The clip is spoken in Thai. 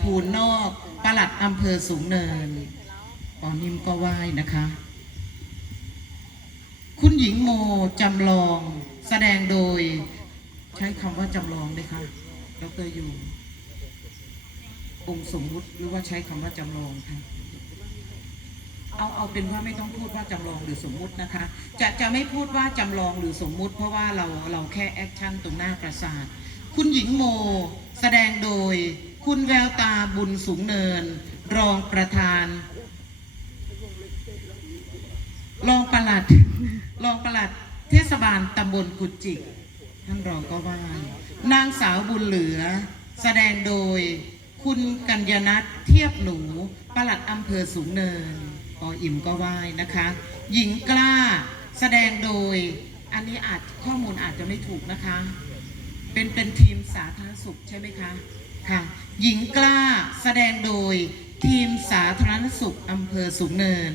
ภูนนอกปลัดอำเภอสูงเนินปอนิ่มก็ไหว้นะคะ คุณหญิงโมจำลองแสดงโดย ใช้คำว่าจำลองไหมคะดรยูองค์สมมุติหรือว่าใช้คำว่าจำลองคะเอาเอาเป็นว่าไม่ต้องพูดว่าจำลองหรือสมมุตินะคะ จะจะไม่พูดว่าจำลองหรือสมมุติ เพราะว่าเราเราแค่แอคชั่นตรงหน้าปราสาท คุณหญิงโม แสดงโดย คุณแววตาบุญสูงเนิน รองประธาน รองประหลัด รองประหลัด เทศบาลตำบลกุจิก ท่านรองก็ว่านางสาวบุญเหลือ แสดงโดย คุณกัญญนัทเทียบหนูประหลัดอำเภอสูงเนินปออิ่มก็ไหว้นะคะ หญิงกล้าแสดงโดย อันนี้อาจข้อมูลอาจจะไม่ถูกนะคะ เป็นเป็นทีมสาธารณสุขใช่ไหมคะ ค่ะ หญิงกล้าแสดงโดยทีมสาธารณสุขอำเภอสูงเนิน